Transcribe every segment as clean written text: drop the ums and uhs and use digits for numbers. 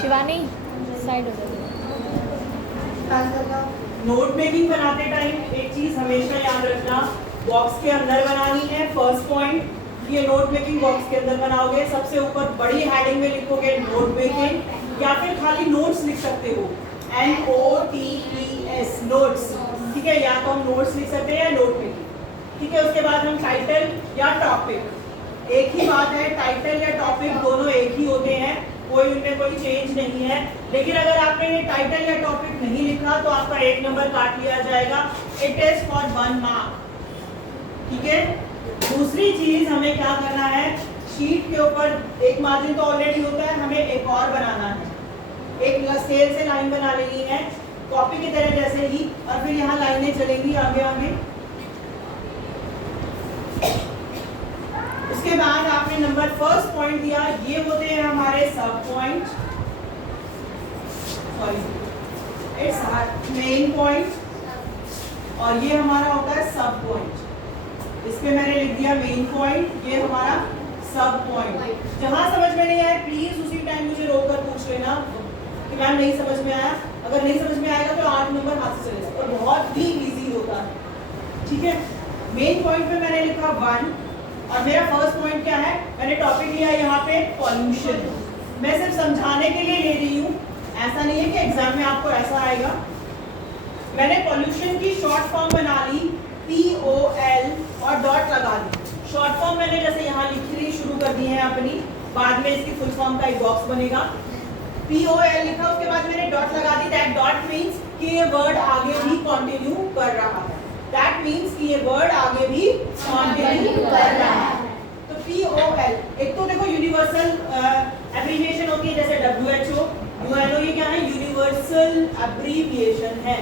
Shivani side हो जाए। Note making बनाते टाइम एक चीज हमेशा याद रखना, बॉक्स के अंदर बनानी है। फर्स्ट पॉइंट, ये नोट मेकिंग बॉक्स के अंदर बनाओगे, सबसे ऊपर बड़ी हेडिंग में लिखोगे नोट मेकिंग, या फिर खाली नोट्स लिख सकते हो, NOTES नोट्स, ठीक है। या तो हम नोट्स लिख सकते हैं या नोट मेकिंग, ठीक है। उसके बाद हम टाइटल या टॉपिक, एक ही बात है, टाइटल या टॉपिक दोनों एक ही होते हैं, कोई उनमें कोई चेंज नहीं है। लेकिन अगर आपने ये टाइटल या टॉपिक नहीं लिखा तो आपका 1 नंबर काट लिया जाएगा। इट इज फॉर 1 मार्क, ठीक है। दूसरी चीज हमें क्या करना है, शीट के ऊपर एक मार्जिन तो ऑलरेडी होता है, हमें एक और बनाना है, एक स्केल से लाइन बना लेनी है कॉपी की तरह जैसे ही, और फिर यहाँ लाइनें चलेंगी आगे आगे। उसके बाद आपने नंबर फर्स्ट पॉइंट दिया, ये होते हैं हमारे सब point, sorry it's main point, और ये हमारा होता है सब पॉइंट। इस पे मैंने लिख दिया मेन पॉइंट, ये हमारा सब पॉइंट। जहां समझ में नहीं आया प्लीज उसी टाइम मुझे रोककर पूछ लेना कि मैम नहीं समझ में आया। अगर नहीं समझ में आएगा तो 8 नंबर हाथ से चले जाएगा, और बहुत ही इजी होता है, ठीक है। मेन पॉइंट पे मैंने लिखा 1, और मेरा फर्स्ट पॉइंट क्या है, मैंने टॉपिक लिया यहाँ पे पॉल्यूशन। मैं सिर्फ समझाने के लिए ले रही हूँ, ऐसा नहीं है कि एग्जाम में आपको ऐसा आएगा। मैंने पॉल्यूशन की शॉर्ट फॉर्म बना ली, POL, और डॉट लगा दी। शॉर्ट फॉर्म मैंने जैसे यहाँ लिखनी शुरू कर दी है अपनी, बाद में इसकी फुल फॉर्म का एक बॉक्स बनेगा। POL लिखा, उसके बाद मैंने डॉट लगा दी। दैट डॉट मीन्स कि ये वर्ड आगे भी कंटिन्यू कर रहा है, दैट मीन्स कि ये वर्ड आगे भी कंटिन्यू कर रहा है। तो POL, एक तो देखो यूनिवर्सल एब्रीविएशन होती है जैसे WHO, UNO, ये क्या है, यूनिवर्सल एब्रीविएशन है।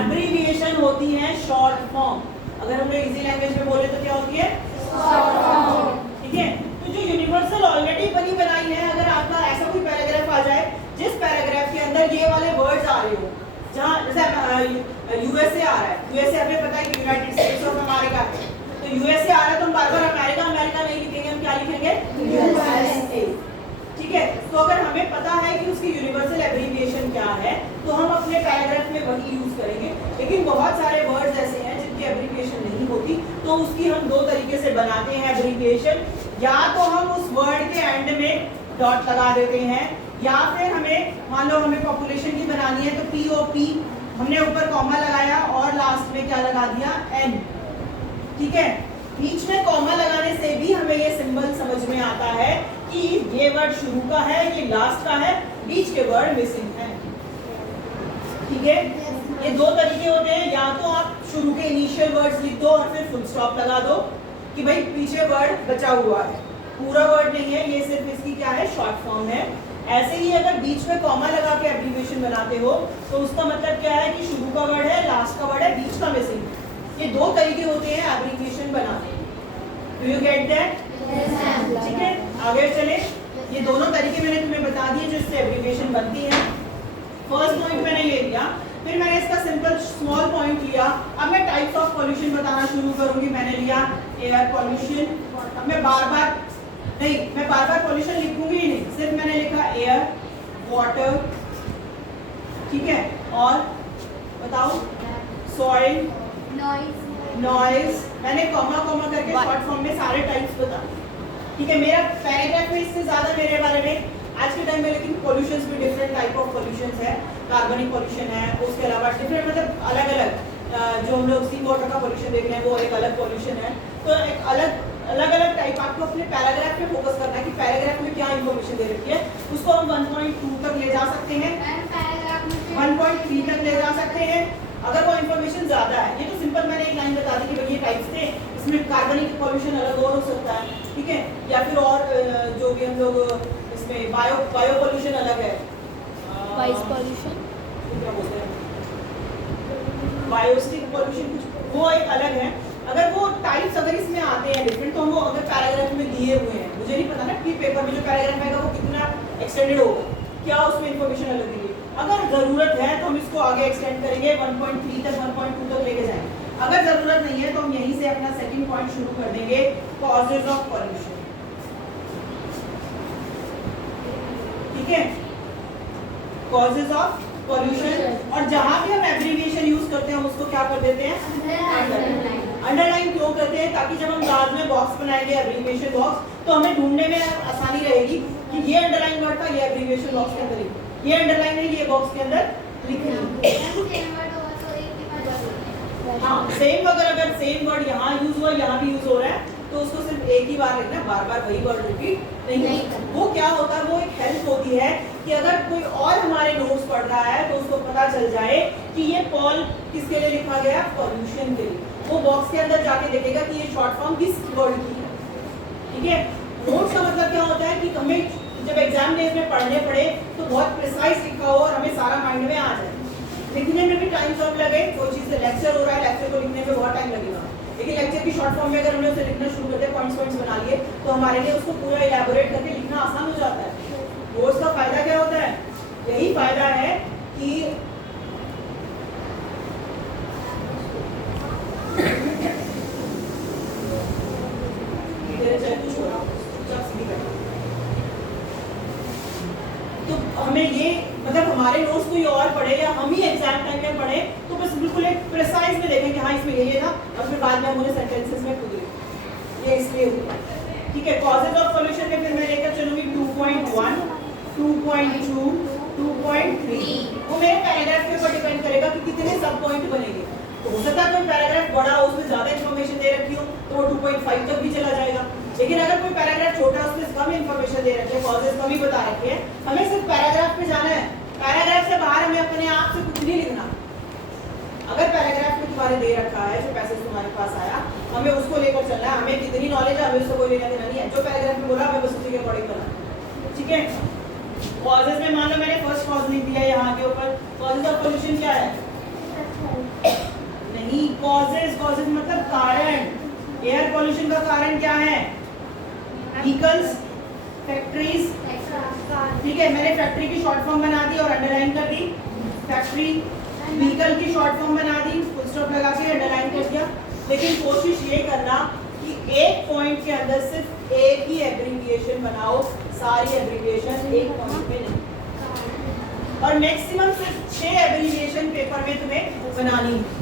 एब्रीविएशन होती है शॉर्ट फॉर्म, अगर हम लोग इजी लैंग्वेज में बोले तो क्या होती है, शॉर्ट फॉर्म, ठीक है। तो जो यूनिवर्सल ऑलरेडी बनी बनाई है, अगर आपका ऐसा कोई पैराग्राफ आ जाए जिस पैराग्राफ के अंदर ये वाले वर्ड्स आ रहे हो, जहाँ जैसे USA आ रहा है, USA हमें पता है कि यूनाइटेड स्टेट्स ऑफ अमेरिका है, तो USA आ रहा है तो हम बार बार अमेरिका अमेरिका नहीं लिखेंगे, हम क्या लिखेंगे, USA, ठीक है। तो अगर हमें पता है कि उसकी यूनिवर्सल एब्रीविएशन क्या है तो हम अपने पैराग्राफ में वही यूज करेंगे। लेकिन बहुत सारे वर्ड्स ऐसे हैं जिनकी एब्रीविएशन नहीं होती, तो उसकी हम 2 तरीके से बनाते हैं एब्रीविएशन, या तो हम उस वर्ड के एंड में डॉट लगा देते हैं, या फिर हमें मान लो हमें पॉपुलेशन की बनानी है तो POP, हमने ऊपर कॉमा लगाया और लास्ट में क्या लगा दिया, N, ठीक है। बीच में कॉमा लगाने से भी हमें ये सिंबल समझ में आता है कि ये वर्ड शुरू का है, ये लास्ट का है, बीच के वर्ड मिसिंग है, ठीक है। ये 2 तरीके होते हैं, या तो आप शुरू के इनिशियल वर्ड्स लिख दो और फिर फुल स्टॉप लगा दो कि भाई पीछे वर्ड बचा हुआ है, पूरा वर्ड नहीं है, ये सिर्फ इसकी क्या है, शॉर्ट फॉर्म है। ऐसे ही अगर बीच में कॉमा लगा के एब्रीविएशन बनाते हो तो उसका मतलब क्या है कि शुरू का वर्ड है, लास्ट का वर्ड है, बीच का मिसिंग है। ये 2 तरीके होते हैं एब्रीविएशन बनाने। Do you get that? ठीक है, आगे चले। ये दोनों तरीके मैंने तुम्हें बता दिए जिससे एब्रीविएशन बनती है। फर्स्ट पॉइंट मैंने ले लिया, फिर मैंने इसका सिंपल स्मॉल पॉइंट लिया। अब मैं टाइप्स ऑफ पॉल्यूशन बताना शुरू करूंगी। मैंने लिया एयर पॉल्यूशन। अब मैं बार बार पॉल्यूशन लिखूंगी ही नहीं, सिर्फ मैंने लिखा एयर, वाटर, ठीक है, और बताओ सॉइल, नॉइज। मैंने कॉमा करके शॉर्ट फॉर्म में सारे टाइप्स बता, ठीक है। मेरा पैराग्राफ में इससे ज्यादा मेरे बारे में आज के टाइम में, लेकिन पॉल्यूशंस भी डिफरेंट टाइप ऑफ पॉल्यूशंस है। कार्बनिक पॉल्यूशन है, उसके अलावा डिफरेंट मतलब अलग अलग, जो हम लोग सी वाटर का पॉल्यूशन देख रहे हैं वो एक अलग पॉल्यूशन है। तो एक अलग टाइप आपको अपने पैराग्राफ पे फोकस करना है कि पैराग्राफ में क्या इंफॉर्मेशन दे रखी है। उसको हम 1.2 तक ले जा सकते हैं, 1.3 तक ले जा सकते हैं अगर वो इन्फॉर्मेशन ज्यादा है। ये तो सिंपल मैंने एक लाइन बता दी कि भाई ये टाइप्स थे, इसमें कार्बनिक पॉल्यूशन अलग और हो सकता है, ठीक है, या फिर और जो भी हम लोग इसमें बायो पॉल्यूशन अलग है, वॉइस पॉल्यूशन क्या बोलते हैं, बायोस्टिक पॉल्यूशन, कुछ वो एक अलग है। अगर वो टाइप्स अगर इसमें आते हैं डिफरेंट, तो हम वो अगर पैराग्राफ में दिए हुए हैं, मुझे नहीं पता ना कि पेपर में जो पैराग्राफ आएगा वो कितना एक्सटेंडेड होगा, क्या उसमें इन्फॉर्मेशन अलग है। अगर जरूरत है तो हम इसको आगे एक्सटेंड करेंगे, 1.3 तक 1.2 तक लेके जाएंगे। अगर जरूरत नहीं है तो हम यहीं से अपना सेकंड पॉइंट शुरू कर देंगे, कॉजेज ऑफ पॉल्यूशन, ठीक है। Causes of pollution. और जहां भी हम एब्रीविएशन यूज करते हैं हम उसको क्या कर देते हैं, अंडरलाइन क्यों करते हैं, ताकि जब हम बाद में बॉक्स बनाएंगे एब्रीविएशन बॉक्स तो हमें ढूंढने में आसानी रहेगी कि ये अंडरलाइन वर्ड था, ये एब्रीविएशन बॉक्स के अंदर ही, ये अंडरलाइन है, ये बॉक्स के अंदर लिखे। हाँ, सेम अगर सेम वर्ड यहाँ यूज हुआ यहाँ भी यूज हो रहा है तो उसको सिर्फ एक ही बार लिखना, बार बार वही वर्ड रिपीट नहीं। वो क्या होता है, वो एक हेल्प होती है कि अगर कोई और हमारे नोट्स पढ़ रहा है तो उसको पता चल जाए कि ये पॉल किसके लिए लिखा गया, पॉल्यूशन के लिए। वो बॉक्स के अंदर जाके देखेगा कि ये शॉर्ट फॉर्म किस वर्ड की है। ठीक है, नोट्स का मतलब क्या होता है कि हमें जब एग्जाम डेज में पढ़ने पड़े तो बहुत प्रिसाइज लिखा हो और हमें सारा माइंड में आ जाए। लिखने में भी टाइम कम लगे, कोई चीज़ से लेक्चर हो रहा है, लेक्चर को लिखने में बहुत टाइम लगेगा, लेकिन लेक्चर की शॉर्ट फॉर्म में अगर हमने उसे लिखना शुरू कर दिया, पॉइंट्स बना लिए, तो हमारे लिए उसको पूरा इलैबोरेट करके लिखना आसान हो जाता है। नोट्स का फायदा क्या होता है, यही फायदा है कि तो हमें ये मतलब हमारे नोट्स कोई और पढ़े या हम ही एग्जाम टाइम में पढ़े तो बस बिल्कुल एक प्रिसाइज में देखें कि हाँ इसमें ये था, और फिर बाद में हम उन्हें सेंटेंसेस में खुद ये इसलिए हुआ। ठीक है, कॉजेज ऑफ पॉल्यूशन में फिर मैं लेकर चलूंगी 2.1, 2.2, 2.3। वो मेरे पैराग्राफ के ऊपर डिपेंड करेगा कि कितने सब पॉइंट बनेंगे। तो हो सकता है कोई पैराग्राफ बड़ा हो, उसमें ज्यादा इन्फॉर्मेशन दे रखी हो तो वो 2.5 तक भी चला जाएगा, लेकिन अगर कोई पैराग्राफ छोटा है उसमें कम इन्फॉर्मेशन दे रखी है, कॉजेज कम ही बता रखे हैं, हमें सिर्फ पैराग्राफ पे जाना है। पैराग्राफ से बाहर हमें अपने आप से कुछ नहीं लिखना। अगर पैराग्राफ में तुम्हारे दे रखा है, जो पैसेज तुम्हारे पास आया, हमें उसको लेकर चलना है। हमें कितनी नॉलेज है हमें उसको कोई लेना देना नहीं है, जो पैराग्राफ में बोला हमें बस उसी के अकॉर्डिंग करना है। ठीक है, कॉजेज में मान लो मैंने फर्स्ट कॉज लिख दिया यहाँ के ऊपर, कॉजेज ऑफ पोल्यूशन क्या है, नहीं कॉजेज, कॉजेज मतलब कारण। एयर पोल्यूशन का कारण क्या है, व्हीकल्स, फैक्ट्रीज। ठीक है, मैंने फैक्ट्री की शॉर्ट फॉर्म बना दी और अंडरलाइन कर दी, फैक्ट्री। व्हीकल की शॉर्ट फॉर्म बना दी, फुल स्टॉप लगा के अंडरलाइन कर दिया। लेकिन कोशिश ये करना कि एक पॉइंट के अंदर सिर्फ एक ही एब्रीविएशन बनाओ, सारी एब्रीविएशन एक पॉइंट में नहीं। और मैक्सिमम सिर्फ 6 एब्रीविएशन पेपर में तुम्हें बनानी है,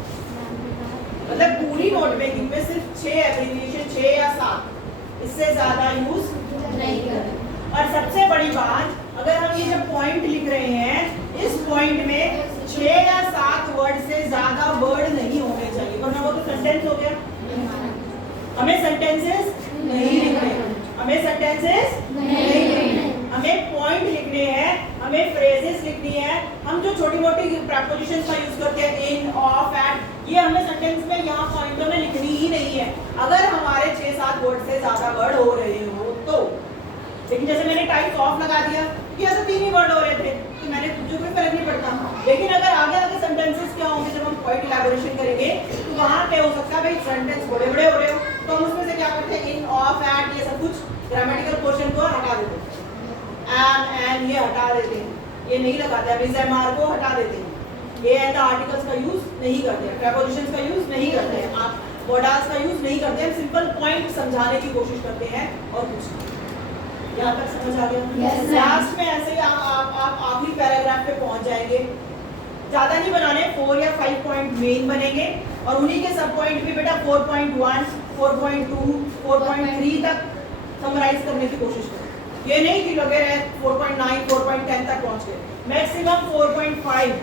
मतलब पूरी नोट मेकिंग में सिर्फ 6 एब्रीविएशन, 6 या 7, इससे ज्यादा यूज नहीं करना। और सबसे बड़ी बात, अगर हम ये जब पॉइंट लिख रहे हैं, इस पॉइंट में 6 या 7 वर्ड से ज्यादा वर्ड नहीं होने चाहिए, वरना वो तो सेंटेंस हो गया। हमें सेंटेंसेस नहीं लिखने, हमें सेंटेंसेस नहीं लिखने, हमें पॉइंट लिखने हैं, हमें फ्रेजेस लिखनी है। हम जो छोटी मोटी प्रीपोजिशंस का यूज करते हैं, इन, ऑफ, एट, ये हमें सेंटेंस में यहाँ पॉइंटों में लिखनी ही नहीं है, अगर हमारे 6-7 वर्ड से ज्यादा वर्ड हो रहे हो तो। लेकिन जैसे मैंने टाइप्स ऑफ लगा दिया, ये तो 3 ही वर्ड हो रहे थे, तो मैंने जो कोई फर्क नहीं पड़ता। लेकिन अगर आगे सेंटेंसेस क्या होंगे, जब हम पॉइंट इलैबोरेशन करेंगे तो वहाँ पे हो सकता है भाई सेंटेंस बड़े बड़े हो रहे हो, तो हम उसमें से क्या करते हैं, इन, ऑफ, एट, ये सब कुछ ग्रामेटिकल पोर्शन को हटा देते हैं, एन ये हटा देते हैं, ये नहीं लगाते हैं, एमआर को हटा देते हैं, ये एंड आर्टिकल्स का यूज नहीं करते हैं, प्रीपोजिशंस का यूज नहीं करते हैं, आप वर्ड्स का यूज नहीं करते हैं, सिंपल पॉइंट समझाने की कोशिश करते हैं और कुछ नहीं। यहाँ तक समझ आ गया? लास्ट में ऐसे ही आप आखिरी पैराग्राफ पे पहुंच जाएंगे। ज्यादा नहीं बनाने, 4 या 5 पॉइंट मेन बनेंगे और उन्हीं के सब पॉइंट भी बेटा 4.1, 4.2, 4.3 तक समराइज करने की कोशिश करें। ये नहीं कि लगे रहे 4.9, 4.10 तक पहुंच गए, मैक्सिमम 4.5,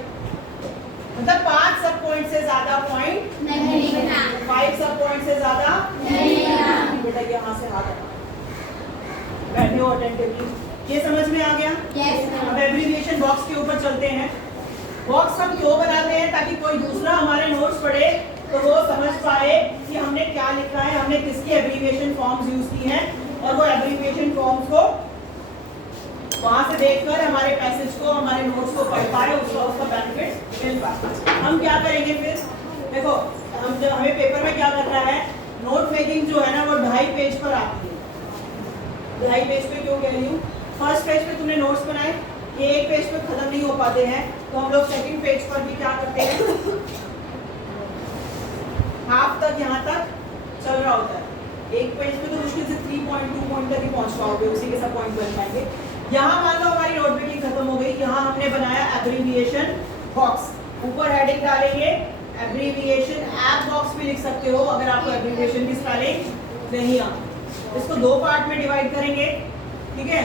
मतलब 5 सब पॉइंट से ज्यादा पॉइंट नहीं लिखना, 5 सब पॉइंट से ज्यादा नहीं लिखना। बेटा यहाँ से हाथ हटा, बैठे हो अटेंटिवली, ये समझ में आ गया? अब एब्रीविएशन बॉक्स के ऊपर चलते हैं। बॉक्स हम क्यों बनाते हैं, ताकि कोई दूसरा हमारे नोट्स पढ़े तो वो समझ पाए कि हमने क्या लिखा है, हमने किसकी एब्रीविएशन फॉर्म्स यूज की हैं, और वो एब्रीविएशन फॉर्म्स को वहां से देखकर हमारे पैसेज को, हमारे नोट्स को पढ़ पाए, उसका बेनिफिट मिल पाए। हम क्या करेंगे फिर, देखो हम जब हमें पेपर में क्या करना है, नोट मेकिंग जो है ना वो 2.5 पेज पर आती है। 2.5 पेज पे क्यों कह रही हूँ, फर्स्ट पेज पे तुमने नोट्स बनाए, ये एक पेज पे खत्म नहीं हो पाते हैं, तो हम लोग सेकंड पेज पर भी क्या करते हैं, हाफ तक यहाँ तक चल रहा होता है। एक पेज पे तो मुश्किल से 3.2 पॉइंट तक ही पहुँच पाओगे, उसी के सब पॉइंट बन पाएंगे। यहाँ मान लो हमारी नोट मेकिंग खत्म हो गई, यहाँ हमने हमने बनाया एब्रीविएशन बॉक्स। ऊपर हेडिंग डालेंगे एब्रीविएशन, ऐप बॉक्स भी लिख सकते हो अगर आपको एब्रीविएशन की स्पेलिंग नहीं आती। इसको दो पार्ट में डिवाइड करेंगे, ठीक है।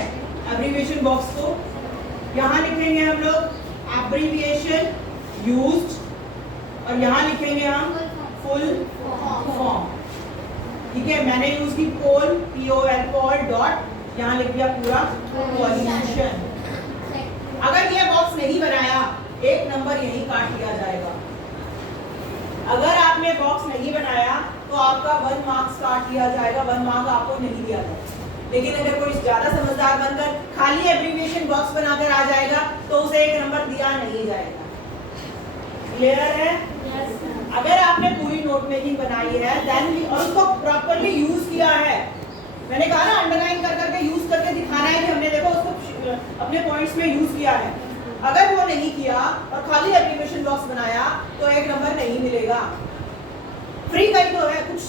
एब्रीविएशन बॉक्स को यहाँ लिखेंगे हम लोग एब्रीविएशन यूज्ड, और यहाँ लिखेंगे हम फुल फॉर्म, ठीक है। मैंने यूज की पोल, POL पोल डॉट, यहाँ लिख दिया पूरा पॉल्यूशन। अगर ये बॉक्स नहीं बनाया, एक नंबर यही काट लिया जाएगा। अगर आपने बॉक्स नहीं बनाया तो आपका 1 मार्क्स काट लिया जाएगा, 1 मार्क आपको नहीं दिया जाएगा। लेकिन अगर कोई ज्यादा समझदार बनकर खाली एब्रीविएशन बॉक्स बनाकर आ जाएगा तो उसे 1 नंबर दिया नहीं जाएगा। क्लियर है? अगर आपने पूरी नोट मेकिंग बनाई है देन भी, और उसको प्रॉपर्ली यूज किया है, मैंने कहा ना अंडरलाइन कर करके यूज करके दिखाना है कि हमने देखो उसको अपने पॉइंट्स में यूज किया है। अगर वो नहीं किया और खाली एब्रीविएशन बॉक्स बनाया तो 1 नंबर नहीं मिलेगा। फ्री का ही तो है, कुछ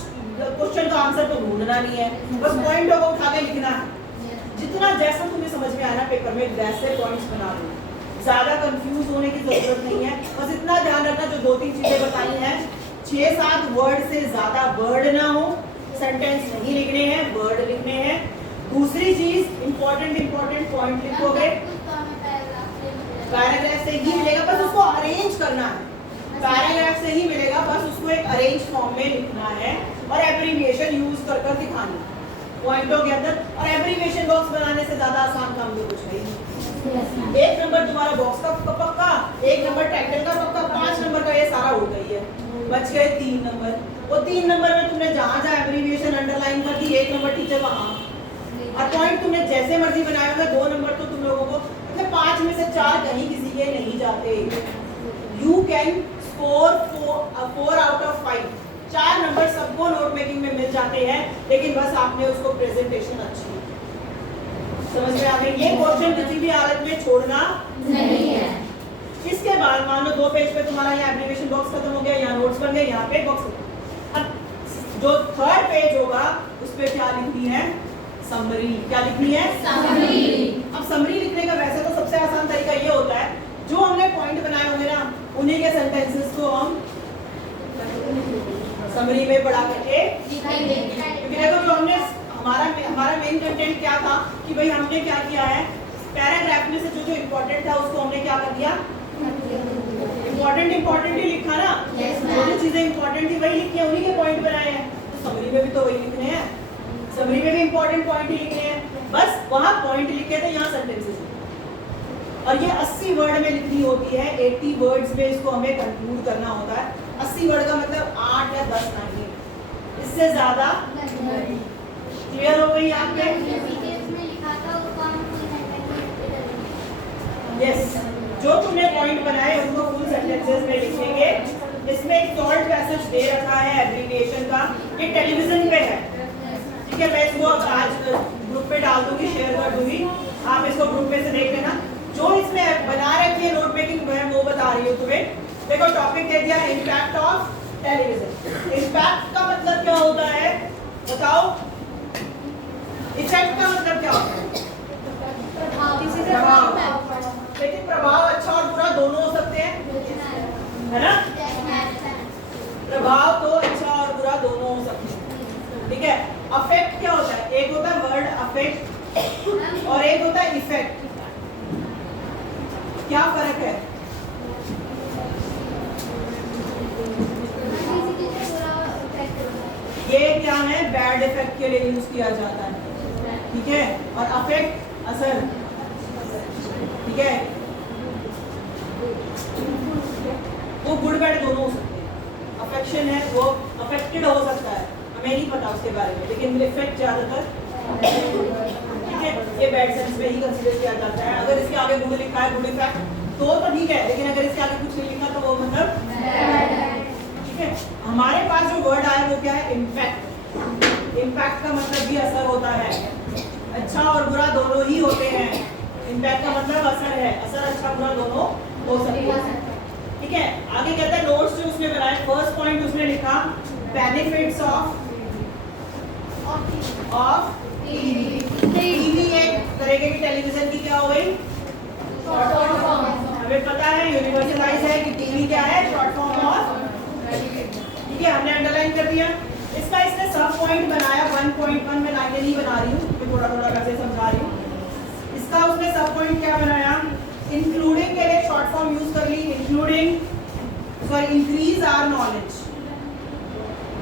क्वेश्चन का आंसर तो ढूंढना नहीं है, बस पॉइंटों को उठा के लिखना है। जितना जैसा तुम्हें समझ में आना पेपर में वैसे पॉइंट्स बना लो, ज्यादा कंफ्यूज होने की जरूरत नहीं है। बस इतना ध्यान रखना जो 2-3 चीजें बताई हैं, 6-7 वर्ड से ज्यादा वर्ड ना हो, सेंटेंस नहीं लिखने हैं, वर्ड लिखने हैं। दूसरी चीज इंपॉर्टेंट पॉइंट लिखोगे, पैराग्राफ से ही मिलेगा, बस उसको अरेंज करना है। पैराग्राफ से ही मिलेगा, बस उसको एक अरेंज फॉर्म में लिखना है और एब्रीविएशन यूज कर कर दिखानी पॉइंटों के अंदर। और एब्रीविएशन बॉक्स बनाने से ज्यादा आसान काम तो कुछ नहीं। 1 नंबर तुम्हारा बॉक्स का पक्का, 1 नंबर टाइटल का पक्का, 5 नंबर का ये सारा हो गई है, बच गए 3 नंबर। वो 3 नंबर में तुमने जहां जहां एब्रीविएशन अंडरलाइन कर दी, 1 नंबर टीचर वहां, और पॉइंट तुमने जैसे मर्जी बनाए होंगे 2 नंबर तो तुम लोगों को, 5 में से 4 कहीं किसी के नहीं जाते। You can score 4 out of 5, 4 number सबको नोट मेकिंग में मिल जाते हैं, लेकिन बस आपने उसको प्रेजेंटेशन अच्छी समझ में आ गई। ये क्वेश्चन किसी भी हालत में छोड़ना नहीं है। इसके बाद मान लो 2 पेज पे तुम्हारा यहाँ एब्रीविएशन बॉक्स खत्म हो गया, यहाँ नोट्स बन गए, यहाँ पे बॉक्स। अब जो 3rd पेज होगा उस पे क्या लिखनी है? समरी। क्या लिखनी है? समरी। अब समरी लिखने का वैसे तो सबसे आसान तरीका ये होता है, जो हमने पॉइंट बनाए होंगे ना उन्हीं के सेंटेंसेस को हम समरी में पढ़ा करके लिखेंगे। क्योंकि देखो जो हमने हमारा मेन कंटेंट क्या था कि भाई हमने क्या किया है, पैराग्राफ में से जो इम्पोर्टेंट था उसको हमने क्या कर दिया, इम्पोर्टेंट ही लिखा ना। जो चीजें इम्पोर्टेंट थी वही लिखी है, उन्हीं के पॉइंट बनाए हैं। तो समरी में भी तो वही लिखने हैं, समरी में भी इंपॉर्टेंट पॉइंट ही लिखने हैं, बस वहां पॉइंट लिखे थे, यहाँ सेंटेंसेस। और ये 80 वर्ड में लिखनी होती है, 80 वर्ड्स में इसको हमें कंक्लूड करना होता है। 80 वर्ड का मतलब 8 या 10 नहीं, इससे ज्यादा। क्लियर हो गई आपके? यस, जो तुमने पॉइंट बनाए उनको फुल सेंटेंसेस में लिखेंगे। इसमें एक शॉर्ट पैसेज दे रखा है एब्रीविएशन का, ये टेलीविजन पे है, ठीक है। मैं इसको आज ग्रुप पे डाल दूंगी, शेयर कर दूंगी, आप इसको ग्रुप में से देख लेना। जो इसमें बना रखी है नोट मेकिंग वो बता रही हूँ तुम्हें। देखो टॉपिक दे दिया इम्पैक्ट ऑफ टेलीविजन। इम्पैक्ट का मतलब क्या होता है बताओ? इफेक्ट का मतलब क्या होता है? प्रभाव। लेकिन प्रभाव अच्छा और बुरा दोनों हो सकते हैं, है ना? प्रभाव तो अच्छा और बुरा दोनों हो सकते हैं, ठीक है। अफेक्ट क्या होता है? एक होता है वर्ड अफेक्ट और एक होता है इफेक्ट। क्या फर्क है? ये क्या है? बैड इफेक्ट के लिए यूज किया जाता है, ठीक है। और अफेक्ट असर, ठीक है। वो गुड बैड दोनों हो सकते हैं। अफेक्शन है वो अफेक्टेड हो सकता है, हमें नहीं पता उसके बारे में, लेकिन इफेक्ट ज्यादातर, ठीक है, ये बैड सेंस में ही कंसीडर किया जाता है। अगर इसके आगे गुड लिखा है, गुड इफेक्ट, तो ठीक है, लेकिन अगर इसके आगे कुछ नहीं लिखा तो वो मतलब, ठीक है। हमारे पास जो वर्ड आया वो क्या है? इम्पैक्ट। इम्पैक्ट का मतलब भी असर होता है, अच्छा और बुरा दोनों ही होते हैं। इम्पैक्ट का मतलब असर है, असर अच्छा बुरा दोनों हो सकते हैं, ठीक है। आगे कहता है नोट्स जो उसने बनाए, फर्स्ट पॉइंट उसने लिखा बेनिफिट्स ऑफ टीवी। टीवी एक तरह की टेलीविजन की क्या हो गई? Short form. हमें पता है यूनिवर्सलाइज है कि टीवी क्या है, शॉर्ट फॉर्म ऑफ, ठीक है, हमने अंडरलाइन कर दिया। इसका इसने सब पॉइंट बनाया 1.1 में लाइनें नहीं बना रही हूँ, मैं थोड़ा थोड़ा कैसे समझा रही हूँ। इसका उसने सब पॉइंट क्या बनाया, इंक्लूडिंग के लिए शॉर्ट फॉर्म यूज कर ली, including sorry increase our knowledge,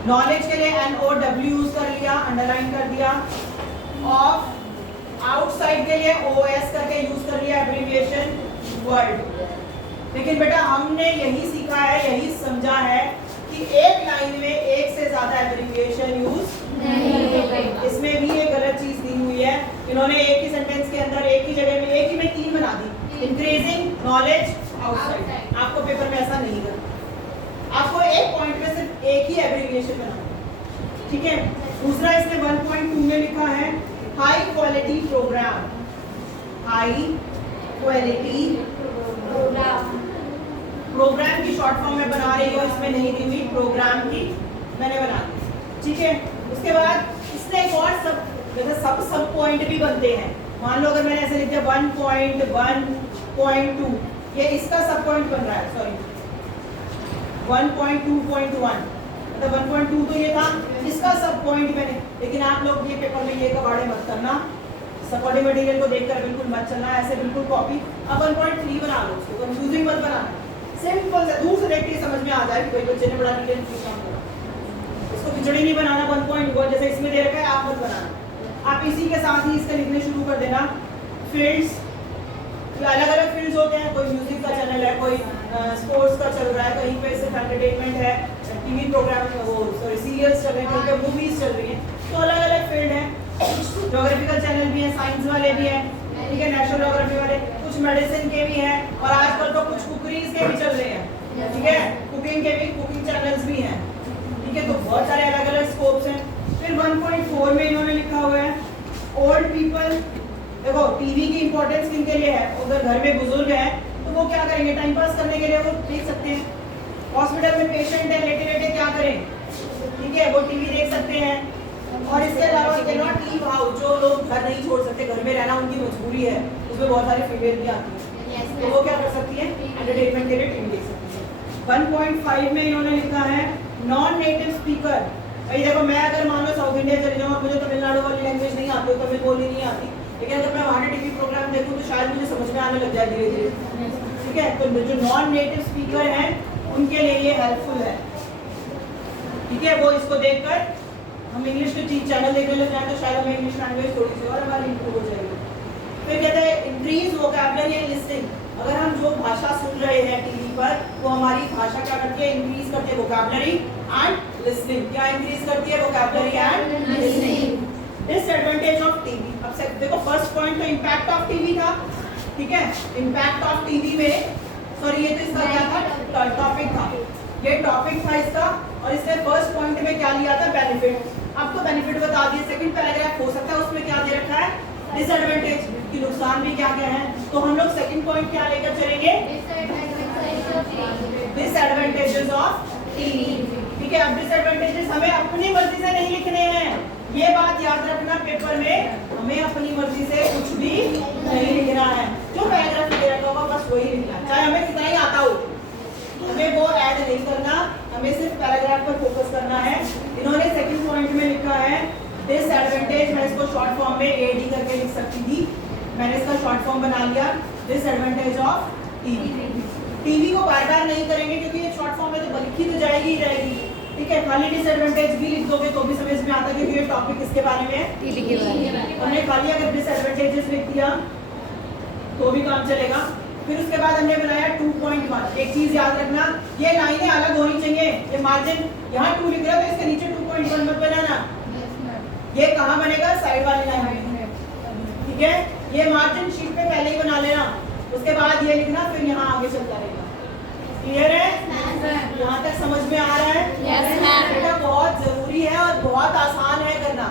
knowledge के लिए NOW यूज कर लिया, अंडरलाइन कर दिया। ऑफ आउटसाइड के लिए OS करके यूज कर लिया, एब्रिविएशन वर्ड। लेकिन बेटा हमने यही सीखा है, यही समझा है कि एक लाइन में एक से ज्यादा एब्रिविएशन यूज नहीं। इसमें भी एक गलत चीज दी हुई है, इन्होंने एक ही सेंटेंस के अंदर एक ही जगह में एक ही में 3 बना दी, इंक्रीजिंग नॉलेज आउटसाइड। आपको पेपर में ऐसा नहीं करना, आपको एक पॉइंट में सिर्फ एक ही एब्रिविएशन बनाना, ठीक है। दूसरा इसने 1.2 में लिखा है high quality programme, high quality programme की शॉर्ट फॉर्म में बना रही हूँ, इसमें नहीं दी हुई, प्रोग्राम की मैंने बना दी, ठीक है। उसके बाद इसने एक और सब पॉइंट भी बनते हैं। मान लो अगर मैंने ऐसे लिख दिया 1.1.2, ये इसका सब पॉइंट बन रहा है, सॉरी 1.2.1, मतलब 1.2 तो ये था, इसका सब पॉइंट मैंने, लेकिन आप लोग ये पेपर में ये कबाड़े मत करना, सपोर्टिंग मटेरियल को देखकर बिल्कुल मत चलना, ऐसे बिल्कुल कॉपी। अब 1.3 बना लो, उसको कंफ्यूजिंग मत बनाना, सिंपल से दूर से देख के समझ में आ जाए कि कोई बच्चे ने बड़ा डिटेल पूछा होगा। इसको खिचड़ी नहीं बनाना 1.1 जैसे इसमें दे रखा है, आप मत बनाना। आप इसी के साथ ही इसके लिखने शुरू कर देना। फील्ड्स, अलग अलग फील्ड्स होते हैं, कोई म्यूजिक का चैनल है, कोई स्पोर्ट्स का चल रहा है, कहीं पे सिर्फ एंटरटेनमेंट है, टीवी प्रोग्राम वो सॉरी सीरियल्स चल रहे हैं, कहीं पे मूवीज चल रही हैं, तो अलग अलग फील्ड है। ज्योग्राफिकल चैनल भी है, साइंस वाले भी हैं, ठीक है, नेशनल ज्योग्राफी वाले, कुछ मेडिसिन के भी हैं, और आजकल तो कुछ कुकरीज के भी चल रहे हैं, ठीक है, कुकिंग के भी, कुकिंग चैनल्स भी हैं, ठीक है। तो बहुत सारे अलग अलग स्कोप्स हैं। फिर 1.4 में इन्होंने लिखा हुआ है ओल्ड पीपल। देखो टीवी की इंपॉर्टेंस किन के लिए है, अगर घर में बुजुर्ग है तो वो क्या करेंगे, टाइम पास करने के लिए वो देख सकते हैं। हॉस्पिटल में पेशेंट है, लेटे लेटे क्या करें, ठीक है, वो टीवी देख सकते हैं। और इसके अलावा टीवी हाउस, जो लोग घर नहीं छोड़ सकते, घर में रहना उनकी मजबूरी है, उसमें बहुत सारी फीमेल भी आती है, तो वो क्या कर सकती है, एंटरटेनमेंट के लिए टीवी देख सकती है। 1.5 में इन्होंने लिखा है नॉन नेटिव स्पीकर। भाई देखो मैं अगर मान लो साउथ इंडिया चले जाऊँ और मुझे तमिलनाडु वाली लैंग्वेज नहीं आती, तमिल बोलनी नहीं आती, लेकिन अगर मैं वहाँ के टीवी प्रोग्राम देखूँ तो शायद मुझे समझ में आने लग जाए धीरे धीरे, ठीक है। तो जो नॉन नेटिव स्पीकर हैं उनके लिए ये हेल्पफुल है, ठीक है। वो इसको देखकर हम इंग्लिश के चैनल देखने लग जाए तो शायद हमें इंग्लिश लैंग्वेज थोड़ी सी और हमारी इंप्रूव हो जाएगी। फिर कहते हैं इंक्रीज वोकैबुलरी एंड लिसनिंग। अगर हम जो भाषा सुन रहे हैं टीवी पर, वो हमारी भाषा क्या करती है, इंक्रीज करती है, वोकैबुलरी एंड लिसनिंग। क्या इंक्रीज करती है, vocabulary and listening. Disadvantage of TV. अब से देखो फर्स्ट पॉइंट तो इम्पैक्ट ऑफ टीवी था, ठीक है, इम्पैक्ट ऑफ टीवी में, सॉरी ये तो इसका क्या था, टॉपिक था, ये टॉपिक था इसका, और इसने फर्स्ट पॉइंट में क्या लिया था, बेनिफिट। अब तो बेनिफिट बता दिए, सेकंड पैराग्राफ हो सकता है उसमें क्या दे रखा है, डिसएडवांटेज की नुकसान भी क्या क्या है। तो हम लोग सेकंड पॉइंट क्या लेकर चलेंगे, डिसएडवांटेजेस ऑफ टीवी, ठीक है। अब डिसएडवांटेजेस हमें अपनी मर्जी से नहीं लिखने हैं, ये बात याद रखना, पेपर में हमें अपनी मर्जी से कुछ भी नहीं लिखना है, जो पैराग्राफ दे रखा होगा बस वही लिखना है, चाहे हमें कितना ही आता हो, हमें वो ऐड नहीं करना, हमें सिर्फ पैराग्राफ पर फोकस करना है। इन्होंने सेकंड पॉइंट में लिखा है डिसएडवांटेज, मैं इसको शॉर्ट फॉर्म में AD करके लिख सकती थी, मैंने इसका शॉर्ट फॉर्म बना लिया, डिसएडवांटेज ऑफ टीवी। टीवी को बार बार नहीं करेंगे क्योंकि ये शॉर्ट फॉर्म में तो लिखी तो जाएगी ही जाएगी, ठीक है। खाली डिसएडवांटेज भी लिख दोगे तो भी समझ में आता है क्योंकि ये टॉपिक किसके बारे में है, टीवी के बारे में। हमने खाली अगर डिसएडवांटेजेस लिख दिया तो भी काम चलेगा। फिर उसके बाद हमने बनाया 2.1। एक चीज याद रखना, ये लाइनें अलग होनी चाहिए, ये मार्जिन यहाँ 2 लिख रहा है तो इसके नीचे 2.1 मत बनाना, ये कहाँ बनेगा, साइड वाली लाइन में, ठीक है। ये मार्जिन शीट पे पहले ही बना लेना, उसके बाद ये लिखना, फिर यहाँ आगे चलता रहेगा। क्लियर है, यहाँ तक समझ में आ रहा है? बेटा बहुत जरूरी है और बहुत आसान है करना,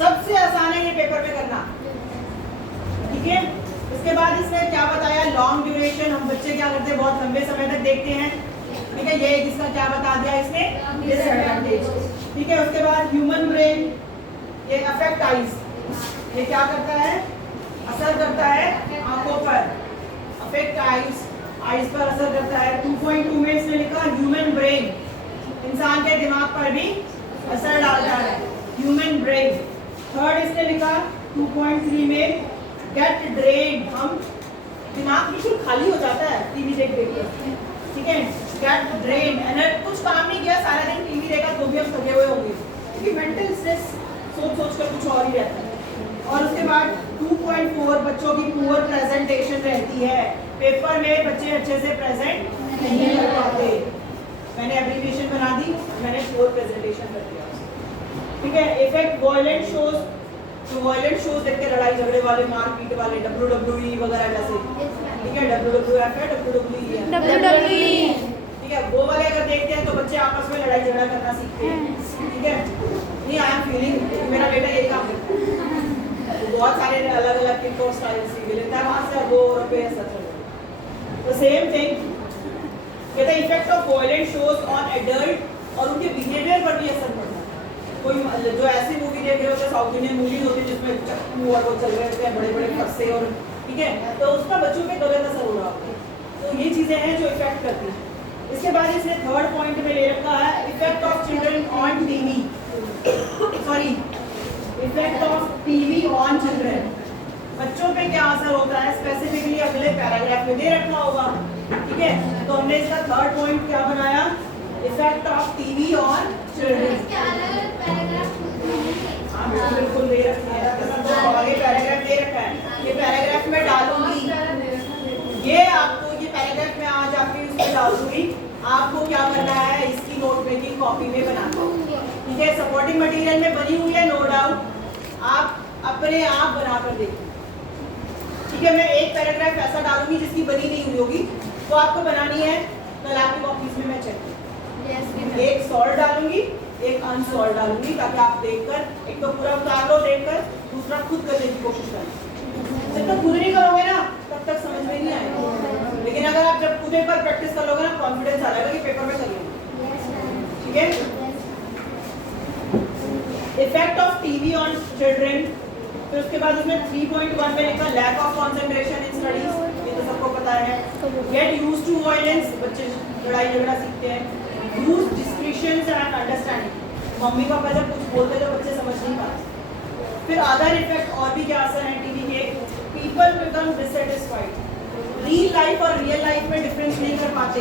सबसे आसान है ये पेपर में करना, ठीक है। उसके बाद इसने क्या बताया, लॉन्ग ड्यूरेशन। हम बच्चे क्या करते हैं, बहुत लंबे समय तक देखते हैं, ठीक है, ये जिसका क्या बता दिया इसने, डिसएडवांटेज, ठीक है। उसके बाद ह्यूमन ब्रेन, ये अफेक्ट आइज, ये क्या करता है, असर करता है आंखों पर, अफेक्ट आइज, इस पर असर करता है। 2.2 में इसने लिखा ह्यूमन ब्रेन, इंसान के दिमाग पर भी असर डालता है ह्यूमन ब्रेन। थर्ड इसने लिखा 2.3 में गेट ड्रेन, हम दिमाग बिल्कुल खाली हो जाता है टीवी देख देख के, ठीक है। गेट ड्रेन, कुछ काम नहीं किया सारा दिन टीवी देखा तो भी हम थके हुए होंगे, क्योंकि मेंटल स्ट्रेस सोच सोच कर कुछ और ही रहता है। और उसके बाद 2.4 बच्चों की पुअर प्रेजेंटेशन रहती है, पेपर में बच्चे अच्छे से प्रेजेंट नहीं कर पाते। मैंने एब्रीविएशन बना दी, मैंने पुअर प्रेजेंटेशन कर दिया, ठीक है। इफेक्ट वायलेंट शोज, तो वायलेंट शोज देखते हैं, लड़ाई झगड़े वाले, मारपीट वाले, WWE वगैरह जैसे, ठीक है। WWF है, WWE है, WWE, ठीक है। वो वाले अगर देखते हैं तो बच्चे आपस में लड़ाई झगड़ा करना सीखते हैं, ठीक है। नहीं, आई एम फीलिंग मेरा बेटा यही काम करता है, तो बहुत सारे अलग अलग किक और स्टाइल सीख लेता है वहां से, वो और पे असर चलता है। तो सेम थिंग कहता है effect of violent shows on adult, और उनके बिहेवियर पर भी असर पड़ता है। कोई जो ऐसी मूवी देख रहे होते हैं, साउथ इंडियन मूवीज होती है जिसमें चक्कू और वो चल रहे होते हैं, बड़े बड़े फरसे, और ठीक है, तो उसका बच्चों पे गलत असर हो रहा होता है। तो ये चीजें हैं जो इफेक्ट करती हैं। इसके बाद इसने थर्ड पॉइंट में ले रखा है effect of children on TV, sorry effect of TV on children, बच्चों पे क्या असर होता है स्पेसिफिकली अगले पैराग्राफ में दे रखा होगा, ठीक है। तो हमने इसका थर्ड पॉइंट क्या बनाया, effect of TV on children. बिल्कुल दे रखा है, तो आगे पैराग्राफ दे रखा है, ये पैराग्राफ में डालूंगी, ये आपको ये पैराग्राफ में आज आपकी उसमें डालूंगी, आपको क्या करना है इसकी नोट मेकिंग कॉपी में बनाना, ठीक है। सपोर्टिंग मटेरियल में बनी हुई है नो डाउट, आप अपने आप बनाकर देखिए, ठीक है। मैं एक पैराग्राफ ऐसा डालूंगी जिसकी बनी नहीं हुई होगी, वो आपको बनानी है, कल आपकी कॉपीज में मैं चेक करूंगी। एक सॉल्व डालूंगी, एक अनसॉल्व डालूंगी, ताकि आप देखकर एक तो पूरा उतार लो देखकर, दूसरा खुद करने की कोशिश करें। जब तक खुद नहीं करोगे ना तब तक समझ में नहीं आएगा, लेकिन अगर आप जब खुद एक बार प्रैक्टिस कर लोगे ना, कॉन्फिडेंस आ जाएगा कि पेपर में कर लेंगे, ठीक है। Effect of TV on children, फिर उसके बाद उसमें 3.1 में लिखा lack of concentration in studies, ये तो सबको पता है। गेट यूज्ड टू वायलेंस, बच्चे लड़ाई झगड़ा सीखते हैं। Use discretion and understanding, mummy papa जब कुछ बोलते हैं तो बच्चे समझ नहीं पाते। फिर अदर इफेक्ट और भी क्या असर है टीवी के, people become dissatisfied, real life और रियल लाइफ में डिफरेंस नहीं कर पाते।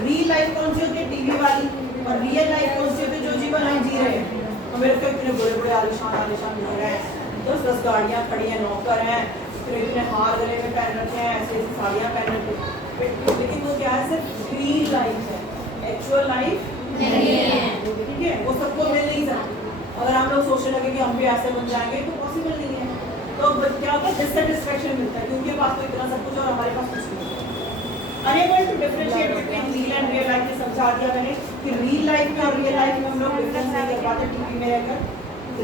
रियल लाइफ कौन सी होती है टीवी वाली, और रियल लाइफ कौन सी होती है जो जीवन हम जी रहे हैं। तो मेरे को इतने बड़े बड़े आलिशान दिख रहे हैं, 10-10 गाड़ियाँ खड़ी हैं, नौकर हैं, इतने हार गले में पहन रखे हैं, ऐसे ऐसी साड़ियाँ पहन रखी हैं, लेकिन वो क्या है सिर्फ रियल लाइफ है, एक्चुअल लाइफ नहीं है, ठीक है। वो सबको मिल नहीं सकती। अगर हम लोग सोचने लगे कि हम भी ऐसे बन जाएंगे तो पॉसिबल नहीं है, तो क्या होता है डिससैटिस्फैक्शन मिलता है, क्योंकि पास तो इतना सब कुछ और हमारे पास कुछ नहीं है। Unable to differentiate between real and real life, समझा दिया मैंने कि रियल लाइफ में और रियल लाइफ में हम लोग डिफरेंस नहीं कर पाते टीवी में रहकर।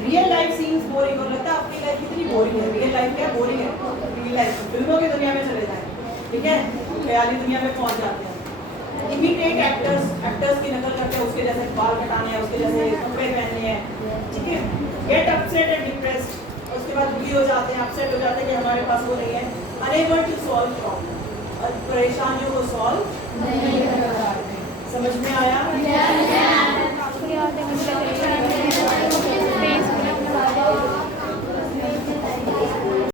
रियल लाइफ सीन्स बोरिंग, और लगता है अपनी लाइफ कितनी बोरिंग है, रियल लाइफ क्या बोरिंग है, रियल लाइफ फिल्मों की दुनिया में चले जाए, ठीक है, ख्याली दुनिया में पहुंच जाते हैं। इमिटेट एक्टर्स, एक्टर्स की नकल करते हैं, उसके जैसे बाल कटाने हैं, उसके जैसे कपड़े पहनने हैं, ठीक है। गेट अपसेट एंड डिप्रेस्ड, उसके बाद दुखी हो जाते हैं, अपसेट हो जाते हैं कि हमारे पास वो नहीं है। अनेबल टू सॉल्व प्रॉब्लम, और परेशानियों को सॉल्व नहीं कर पाते। समझ में आया?